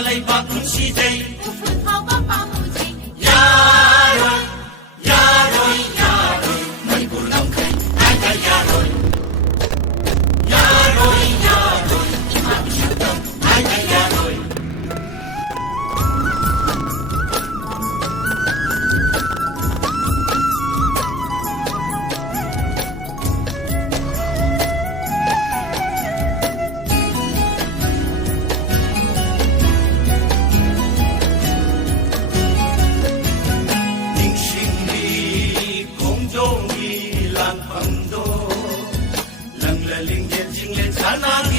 来把空气贼，不分好把把母贼，呀瑞呀瑞呀瑞，美国人可以爱呀呀瑞，呀瑞呀瑞，你妈的小灯爱呀呀瑞。零点精炼在哪里？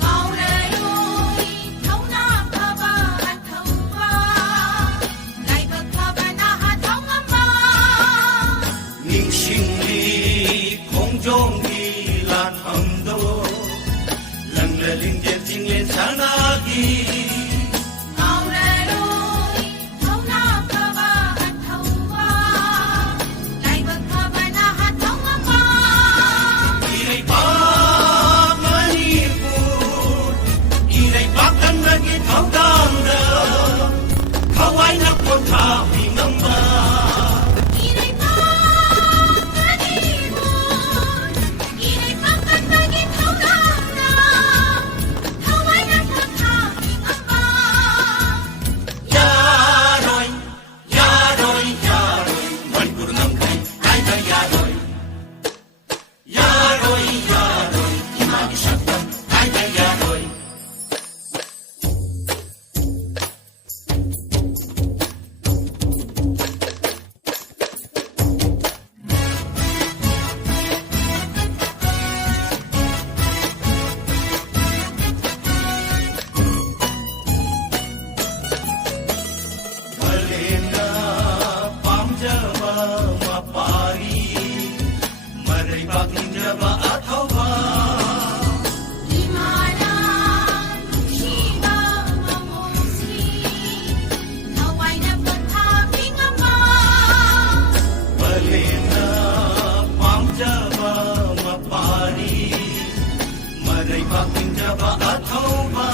高来路头那可把俺头发，来个可把那哈头俺吧。明星里空中的蓝很多，冷了零点精炼在哪里？高来路头那可把俺头发，来个可把那哈头俺吧。Mari bakin jaba atau ba